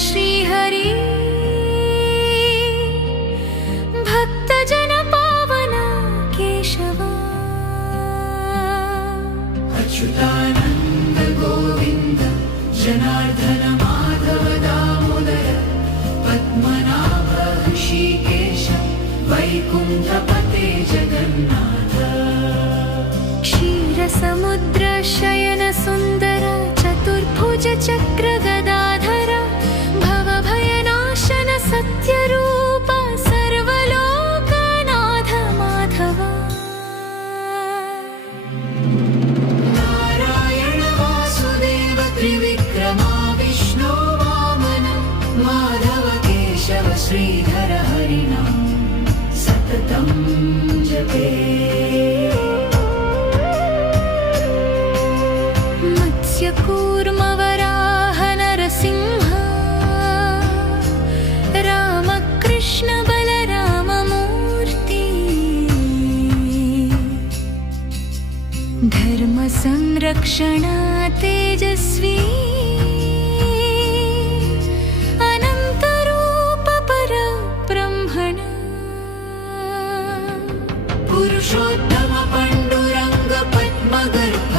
श्रीहरि भक्तजन पावन केशव अच्युतानन्द गोविन्द जनार्दन माधव दामोदर पद्मनाभ ऋषिकेश वैकुण्ठपते जगन्नाथ क्षीरसमुद्र शयन सुन्दर चतुर्भुज चक्र गदाधर भवभयनाशन सत्यरूप सर्वलोकनाथ माधव नारायण वासुदेव त्रिविक्रमा विष्णु वामन माधव केशव श्रीधर हरिनाम सततं जपे कूर्मवराह नरसिंह रामकृष्ण बलराममूर्ति धर्म संरक्षण तेजस्वी अनन्तरूप परब्रह्मण पुरुषोत्तम पाण्डुरंग पद्मगर्भ